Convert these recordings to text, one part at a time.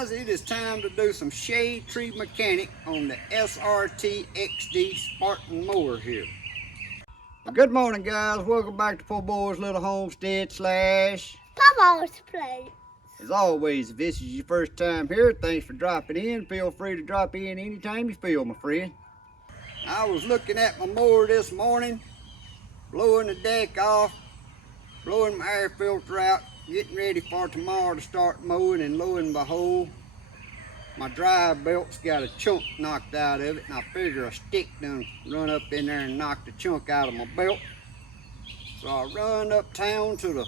guys, it is time to do some shade tree mechanic on the Srt-Xd Spartan mower here. Good morning, guys. Welcome back to Poorboys Little Homestead / Papaw's place. As always, if this is your first time here, thanks for dropping in. Feel free to drop in anytime you feel, my friend. I was looking at my mower this morning, blowing the deck off, blowing my air filter out, getting ready for tomorrow to start mowing, and lo and behold, my drive belt's got a chunk knocked out of it, and I figure a stick done run up in there and knocked a chunk out of my belt. So I run uptown to the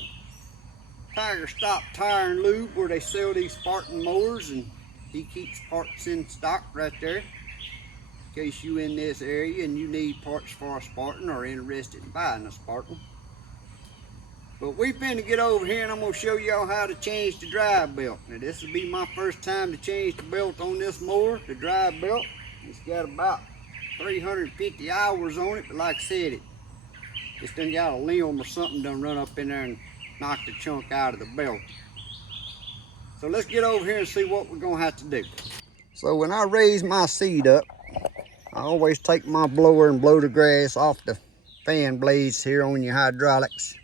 Tiger Stop Tire and Lube where they sell these Spartan mowers, and he keeps parts in stock right there in case you in this area and you need parts for a Spartan or interested in buying a Spartan. But we finna get over here and I'm gonna show y'all how to change the drive belt. Now this will be my first time to change the belt on this mower, the drive belt. It's got about 350 hours on it, but like I said, it's done got a limb or something done run up in there and knocked a chunk out of the belt. So let's get over here and see what we're gonna have to do. So when I raise my seat up, I always take my blower and blow the grass off the fan blades here on your hydraulics.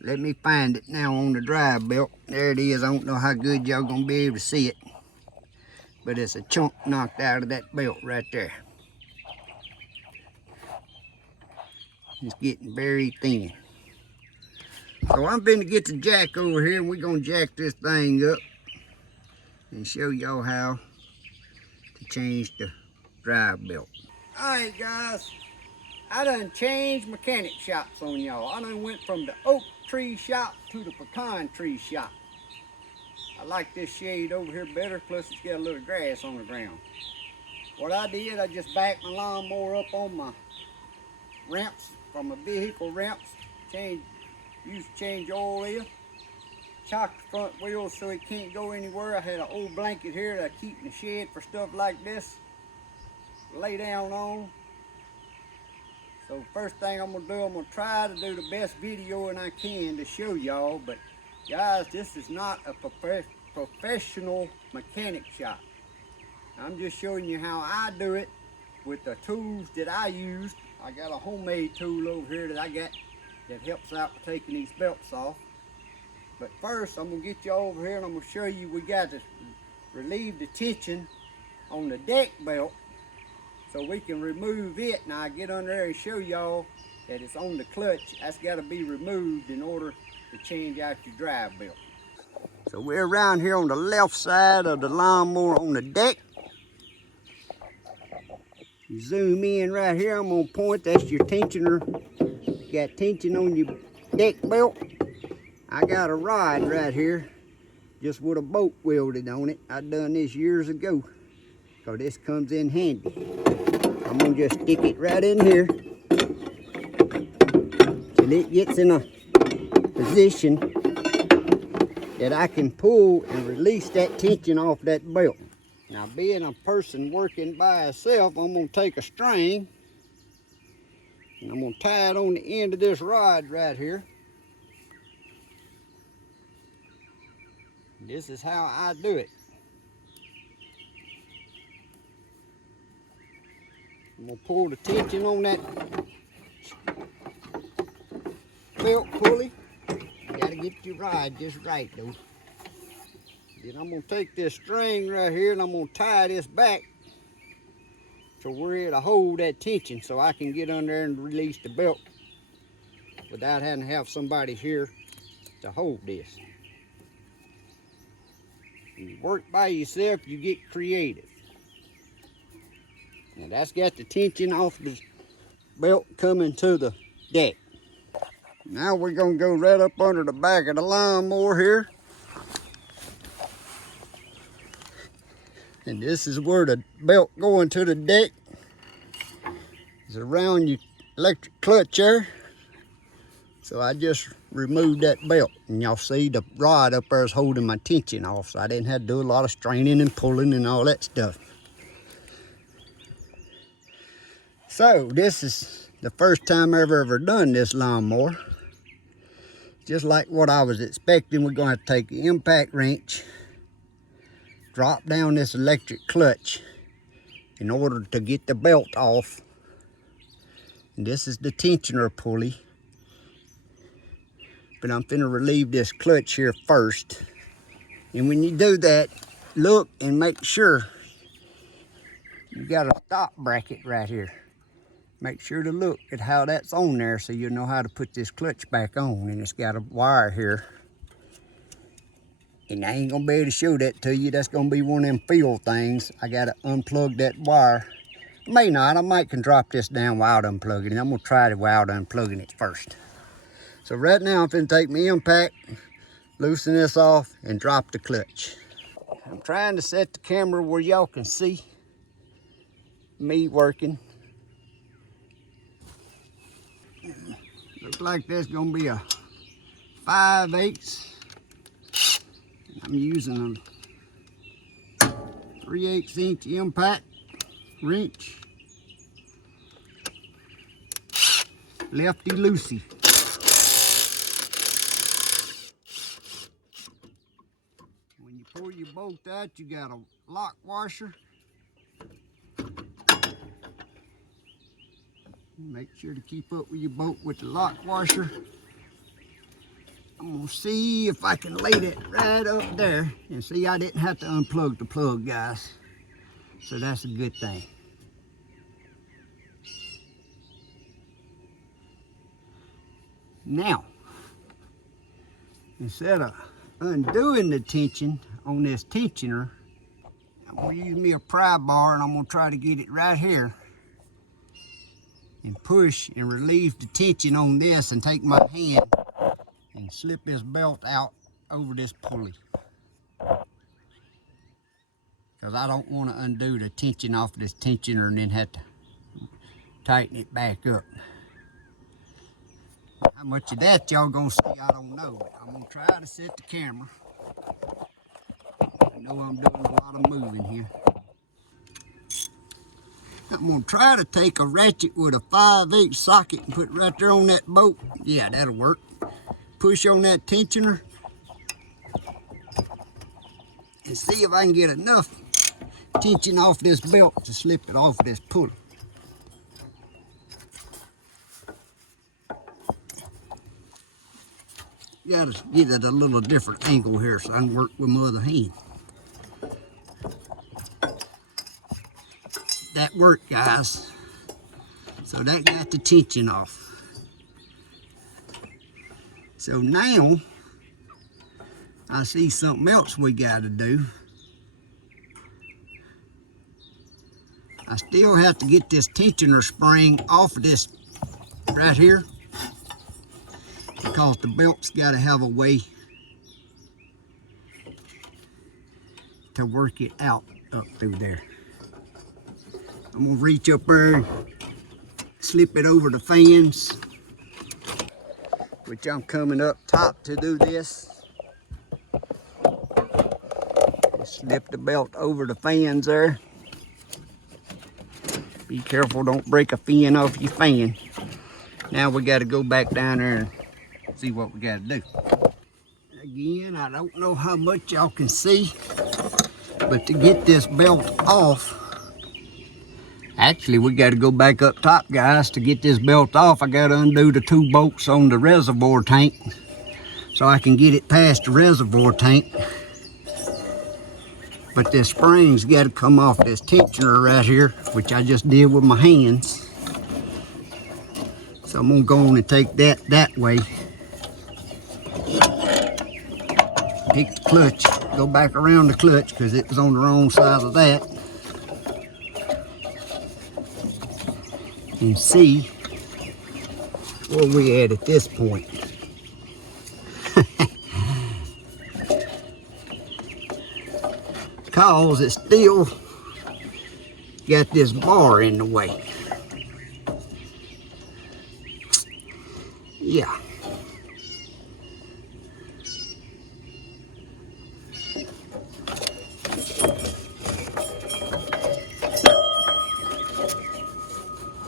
Let me find it now on the drive belt. There it is. I don't know how good y'all gonna be able to see it, but it's a chunk knocked out of that belt right there. It's getting very thin. So I'm going to get the jack over here and we're gonna jack this thing up and show y'all how to change the drive belt. Alright guys, I done changed mechanic shops on y'all. I done went from the oak tree shop to the pecan tree shop. I like this shade over here better, plus it's got a little grass on the ground. What I did, I just backed my lawnmower up on my ramps, from my vehicle ramps, used to change oil here, chocked the front wheels so it can't go anywhere. I had an old blanket here that I keep in the shed for stuff like this, lay down on. So first thing I'm gonna do, I'm gonna try to do the best video I can to show y'all, but guys, this is not a professional mechanic shop. I'm just showing you how I do it with the tools that I use. I got a homemade tool over here that I got that helps out with taking these belts off. But first, I'm gonna get you over here and I'm gonna show you we got to relieve the tension on the deck belt so we can remove it. Now I get under there and show y'all that it's on the clutch. That's got to be removed in order to change out your drive belt. So we're around here on the left side of the lawnmower on the deck. You zoom in right here, I'm gonna point, that's your tensioner. You got tension on your deck belt. I got a rod right here, just with a bolt welded on it. I done this years ago, so this comes in handy. I'm gonna just stick it right in here till it gets in a position that I can pull and release that tension off that belt. Now, being a person working by herself, I'm gonna take a string and I'm gonna tie it on the end of this rod right here. This is how I do it. I'm gonna pull the tension on that belt pulley. You gotta get your rod just right though. Then I'm gonna take this string right here and I'm gonna tie this back to where it'll hold that tension so I can get under there and release the belt without having to have somebody here to hold this. When you work by yourself, you get creative. Now that's got the tension off the belt coming to the deck. Now we're gonna go right up under the back of the lawnmower here. And this is where the belt going to the deck is around your electric clutch there. So I just removed that belt, and y'all see the rod up there is holding my tension off, so I didn't have to do a lot of straining and pulling and all that stuff. So this is the first time I've ever done this lawnmower. Just like what I was expecting, we're gonna have to take the impact wrench drop down this electric clutch in order to get the belt off. And this is the tensioner pulley. But I'm finna relieve this clutch here first. And when you do that, look and make sure you got a stop bracket right here. Make sure to look at how that's on there so you know how to put this clutch back on. And it's got a wire here. And I ain't gonna be able to show that to you. That's gonna be one of them field things. I gotta unplug that wire. May not, I might can drop this down without unplugging it. I'm gonna try it without unplugging it first. So right now I'm finna take my impact, loosen this off, and drop the clutch. I'm trying to set the camera where y'all can see me working. Looks like there's gonna be a 5/8. I'm using a 3/8 inch impact wrench. Lefty loosey. When you pull your bolt out, you got a lock washer. Make sure to keep up with your bolt with the lock washer. I'm gonna see if I can lay that right up there. And see, I didn't have to unplug the plug, guys. So that's a good thing. Now, instead of undoing the tension on this tensioner, I'm gonna use me a pry bar and I'm gonna try to get it right here and push and relieve the tension on this and take my hand and slip this belt out over this pulley. Because I don't want to undo the tension off this tensioner and then have to tighten it back up. How much of that y'all gonna see, I don't know. I'm gonna try to set the camera. I know I'm doing a lot of moving here. I'm gonna try to take a ratchet with a 5/8 socket and put it right there on that bolt. Yeah, that'll work. Push on that tensioner and see if I can get enough tension off this belt to slip it off this pulley. Gotta get it a little different angle here so I can work with my other hand. That worked, guys. So that got the tension off. So now I see something else we gotta do. I still have to get this tensioner spring off of this right here, because the belt's gotta have a way to work it out up through there. I'm gonna reach up there and slip it over the fans, which I'm coming up top to do this. Slip the belt over the fans there. Be careful, don't break a fin off your fan. Now we gotta go back down there and see what we gotta do. Again, I don't know how much y'all can see, but to get this belt off, actually we gotta go back up top, guys. To get this belt off, I gotta undo the 2 bolts on the reservoir tank so I can get it past the reservoir tank. But this spring's gotta come off this tensioner right here, which I just did with my hands. So I'm gonna go on and take that way. Pick the clutch, go back around the clutch because it was on the wrong side of that. And see where we at this point. Because it still got this bar in the way. Yeah.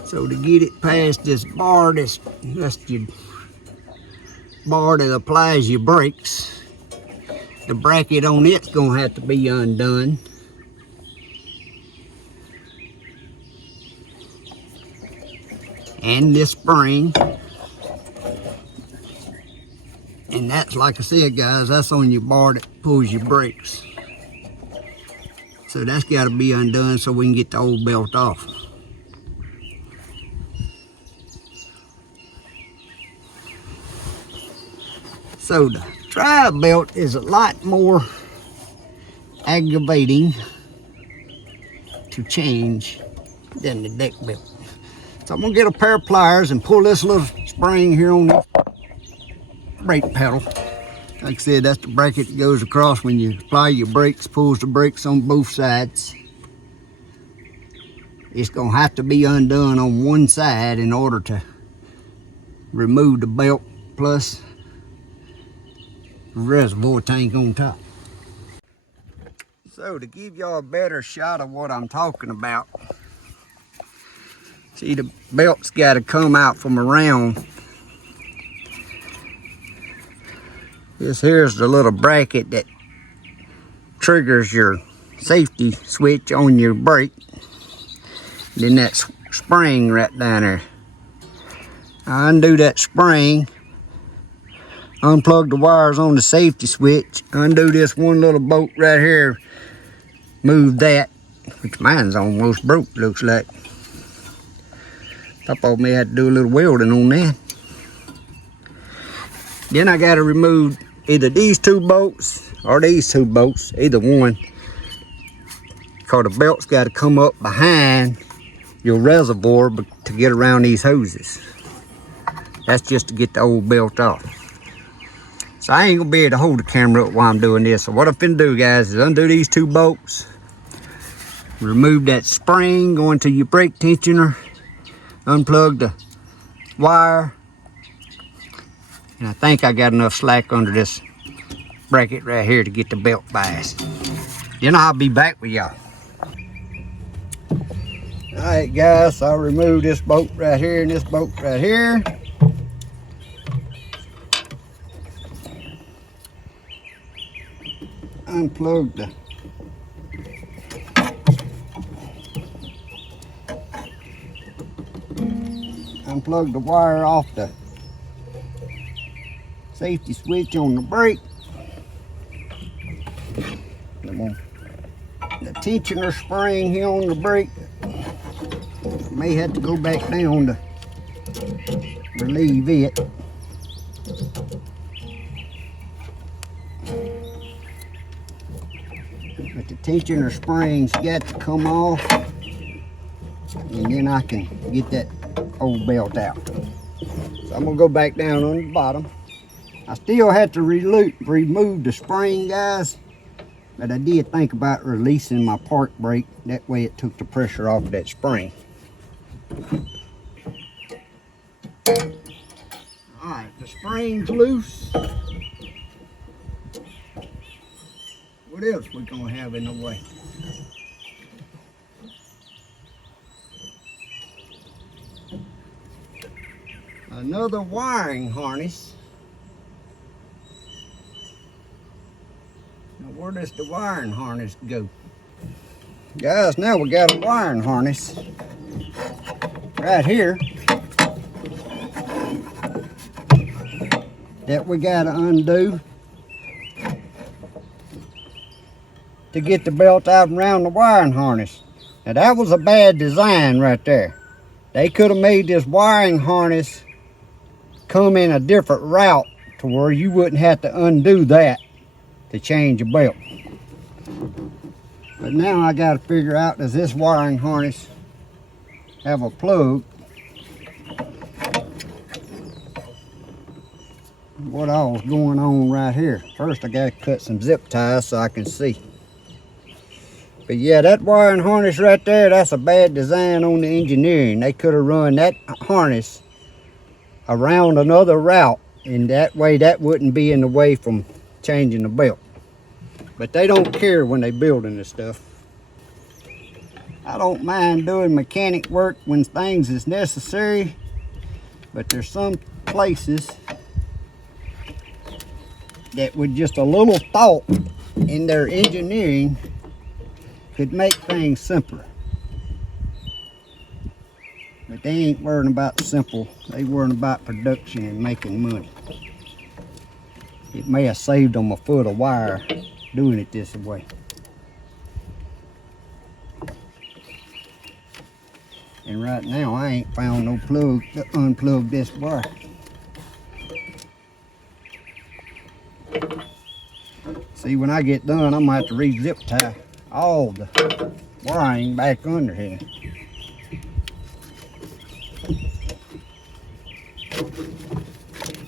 So to get it past this bar, that's your bar that applies your brakes, the bracket on it's gonna have to be undone. And this spring. And that's, like I said, guys, that's on your bar that pulls your brakes. So that's got to be undone so we can get the old belt off. So the drive belt is a lot more aggravating to change than the deck belt. So I'm gonna get a pair of pliers and pull this little spring here on the brake pedal. Like I said, that's the bracket that goes across when you apply your brakes, pulls the brakes on both sides. It's gonna have to be undone on one side in order to remove the belt plus the reservoir tank on top. So to give y'all a better shot of what I'm talking about, see, the belt's got to come out from around. This here's the little bracket that triggers your safety switch on your brake. Then that spring right down there. I undo that spring, unplug the wires on the safety switch, undo this one little bolt right here, move that, which mine's almost broke, looks like. Papaw may have to do a little welding on that. Then I got to remove either these two bolts or these two bolts, either one, because the belt's got to come up behind your reservoir to get around these hoses. That's just to get the old belt off. So I ain't gonna be able to hold the camera up while I'm doing this. So what I'm finna do, guys, is undo these two bolts, remove that spring going to your brake tensioner, unplug the wire, and I think I got enough slack under this bracket right here to get the belt biased. Then I'll be back with y'all. Alright guys, so I'll remove this bolt right here and this bolt right here. Unplug the wire off the safety switch on the brake. The tensioner spring here on the brake, may have to go back down to relieve it. But the tensioner spring's got to come off, and then I can get that old belt out. So I'm gonna go back down on the bottom. I still have to remove the spring, guys, but I did think about releasing my park brake. That way it took the pressure off of that spring. Alright, the spring's loose. What else we gonna have in the way? Another wiring harness. Now where does the wiring harness go? Guys, now we got a wiring harness right here that we gotta undo to get the belt out and around the wiring harness. Now that was a bad design right there. They could have made this wiring harness come in a different route to where you wouldn't have to undo that to change a belt. But now I got to figure out, does this wiring harness have a plug? What all's going on right here? First I got to cut some zip ties so I can see. But yeah, that wiring harness right there, that's a bad design on the engineering. They could have run that harness around another route, and that way that wouldn't be in the way from changing the belt. But they don't care when they building this stuff. I don't mind doing mechanic work when things is necessary, but there's some places that with just a little thought in their engineering could make things simpler. But they ain't worrying about simple, they worrying about production and making money. It may have saved them a foot of wire doing it this way. And right now I ain't found no plug to unplug this wire. See, when I get done, I'm gonna have to re-zip tie all the wiring back under here.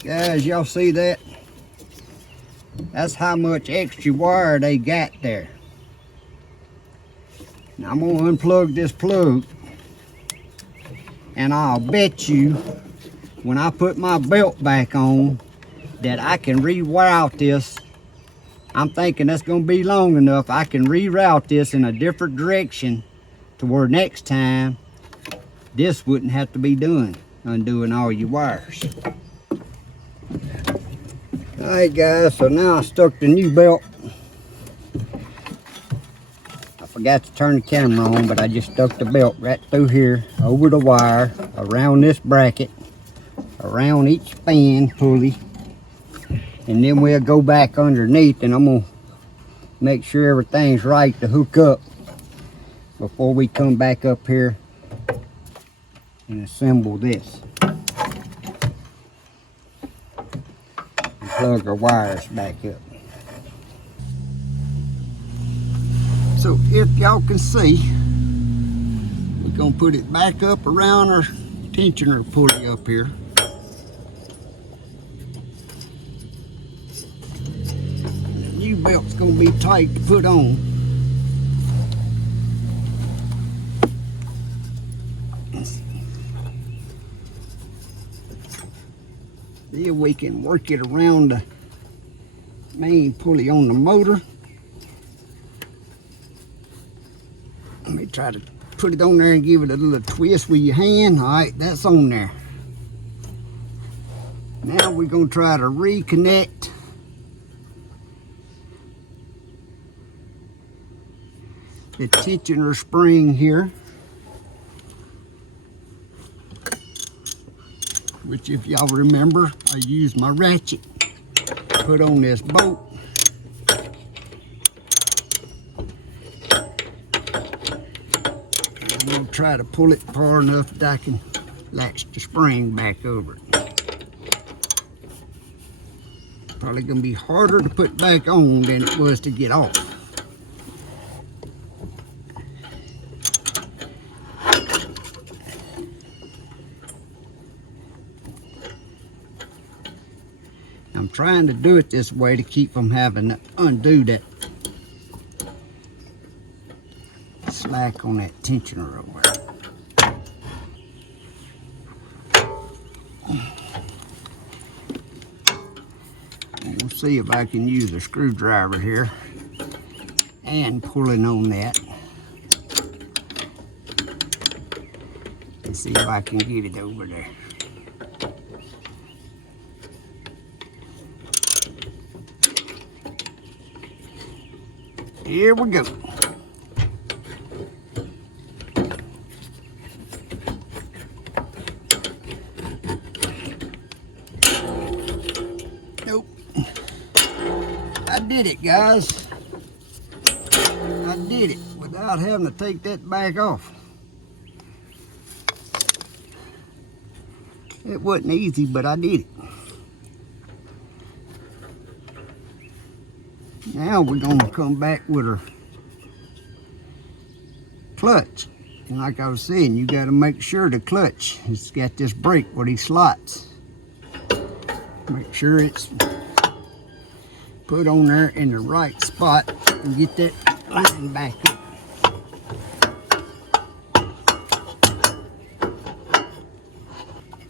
Guys, y'all see that? That's how much extra wire they got there. Now I'm gonna unplug this plug, and I'll bet you when I put my belt back on that I can reroute this. I'm thinking that's gonna be long enough. I can reroute this in a different direction to where next time this wouldn't have to be done, undoing all your wires. Alright guys, so now I stuck the new belt. I forgot to turn the camera on, but I just stuck the belt right through here, over the wire, around this bracket, around each fan pulley. And then we'll go back underneath and I'm gonna make sure everything's right to hook up before we come back up here and assemble this. And plug our wires back up. So if y'all can see, we're gonna put it back up around our tensioner pulley up here. The new belt's gonna be tight to put on. Then we can work it around the main pulley on the motor. Let me try to put it on there and give it a little twist with your hand. All right, that's on there. Now we're gonna try to reconnect the tensioner spring here, which if y'all remember, I used my ratchet to put on this bolt. I'm gonna try to pull it far enough that I can latch the spring back over it. Probably gonna be harder to put back on than it was to get off. I'm trying to do it this way to keep from having to undo that slack on that tensioner over there. We'll see if I can use a screwdriver here and pulling on that and see if I can get it over there. Here we go. Nope. I did it, guys. I did it without having to take that back off. It wasn't easy, but I did it. Now we're going to come back with our clutch. And like I was saying, you got to make sure the clutch has got this brake with these slots. Make sure it's put on there in the right spot and get that line back up.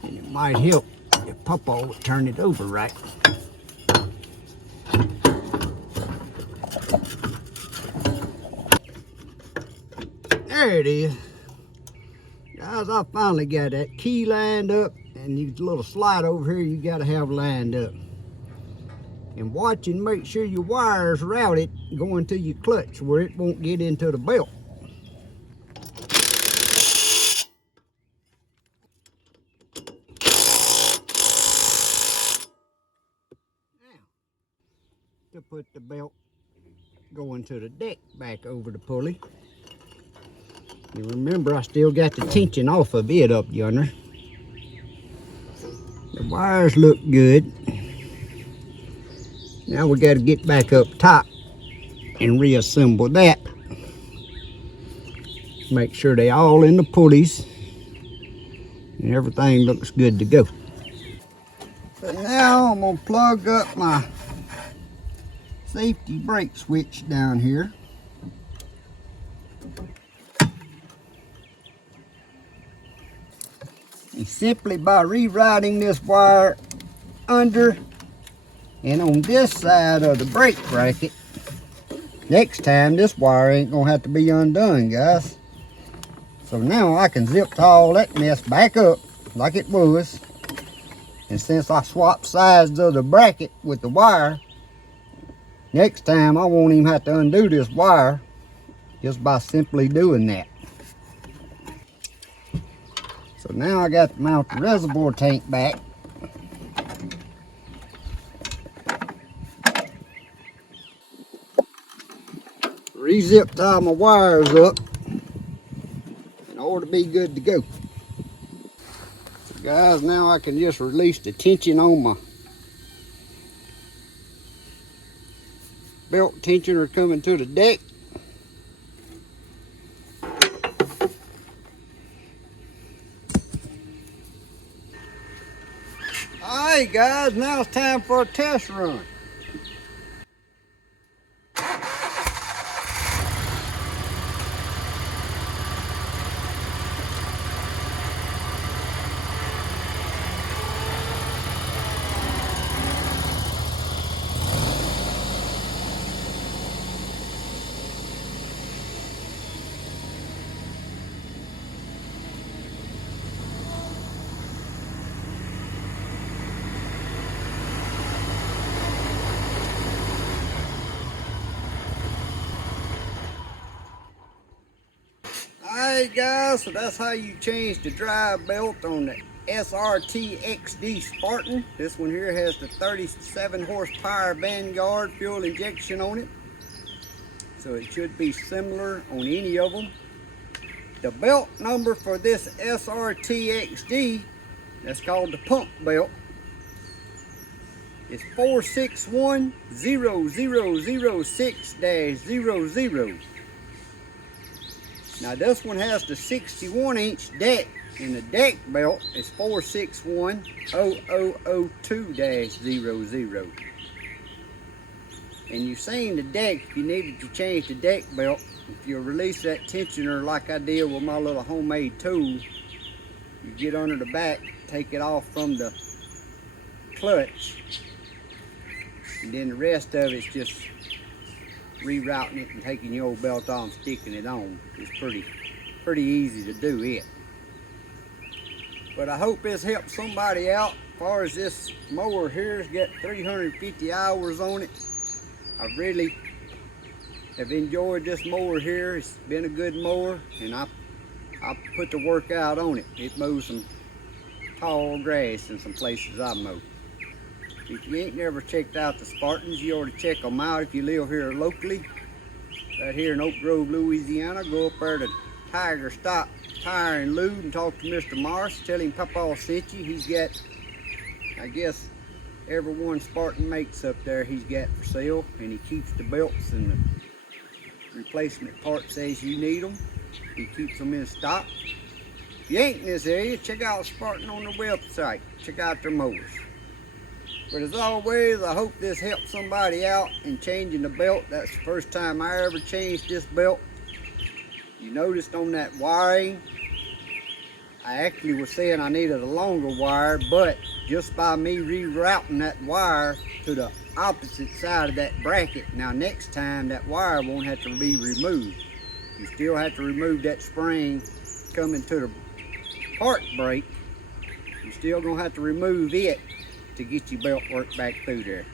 And it might help if Papaw would turn it over right. There it is. Guys, I finally got that key lined up, and these little slide over here you got to have lined up. And watch and make sure your wire's routed going to your clutch where it won't get into the belt. Now, to put the belt going to the deck back over the pulley. You remember I still got the tension off of it up yonder. The wires look good. Now we got to get back up top and reassemble that. Make sure they all in the pulleys and everything looks good to go. So now I'm going to plug up my safety brake switch down here. And simply by rerouting this wire under and on this side of the brake bracket, next time this wire ain't gonna have to be undone, guys. So now I can zip all that mess back up like it was. And since I swapped sides of the bracket with the wire, next time I won't even have to undo this wire just by simply doing that. So now I got to mount the reservoir tank back. Re-zipped all my wires up and ought to be good to go. So guys, now I can just release the tension on my belt tensioner coming to the deck. Alright guys, now it's time for a test run. Alright guys, so that's how you change the drive belt on the Srt-Xd Spartan. This one here has the 37 horsepower Vanguard fuel injection on it. So it should be similar on any of them. The belt number for this Srt-Xd, that's called the pump belt, is 4610006-00. Now this one has the 61-inch deck, and the deck belt is 4610002-00. And you've seen the deck, if you needed to change the deck belt, if you release that tensioner like I did with my little homemade tool, you get under the back, take it off from the clutch, and then the rest of it's just rerouting it and taking your old belt off and sticking it on. It's pretty easy to do it. But I hope this helps somebody out. As far as this mower here, it's got 350 hours on it. I really have enjoyed this mower here. It's been a good mower, and I put the work out on it. It mows some tall grass in some places I mow. If you ain't never checked out the Spartans, you ought to check them out if you live here locally. Right here in Oak Grove, Louisiana. Go up there to Tiger Stop Tire and Lube and talk to Mr. Morris. Tell him Papaw sent you. He's got, I guess, every one Spartan makes up there he's got for sale. And he keeps the belts and the replacement parts as you need them. He keeps them in stock. If you ain't in this area, check out Spartan on their website. Check out their mowers. But as always, I hope this helps somebody out in changing the belt. That's the first time I ever changed this belt. You noticed on that wiring, I actually was saying I needed a longer wire, but just by me rerouting that wire to the opposite side of that bracket, now next time that wire won't have to be removed. You still have to remove that spring coming to the park brake. You're still gonna have to remove it to get your belt work back through there.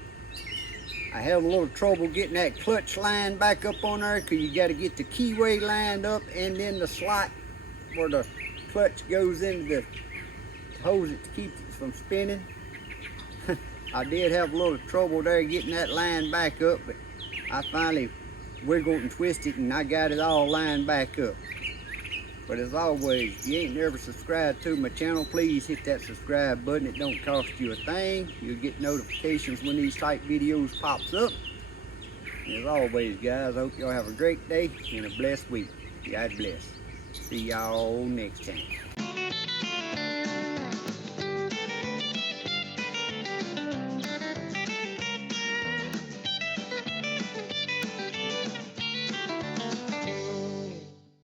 I have a little trouble getting that clutch line back up on there because you got to get the keyway lined up and then the slot where the clutch goes into the hose it to keep it from spinning. I did have a little trouble there getting that line back up, but I finally wiggled and twisted and I got it all lined back up. But as always, if you ain't never subscribed to my channel, please hit that subscribe button. It don't cost you a thing. You'll get notifications when these type videos pops up. And as always, guys, I hope y'all have a great day and a blessed week. God bless. See y'all next time.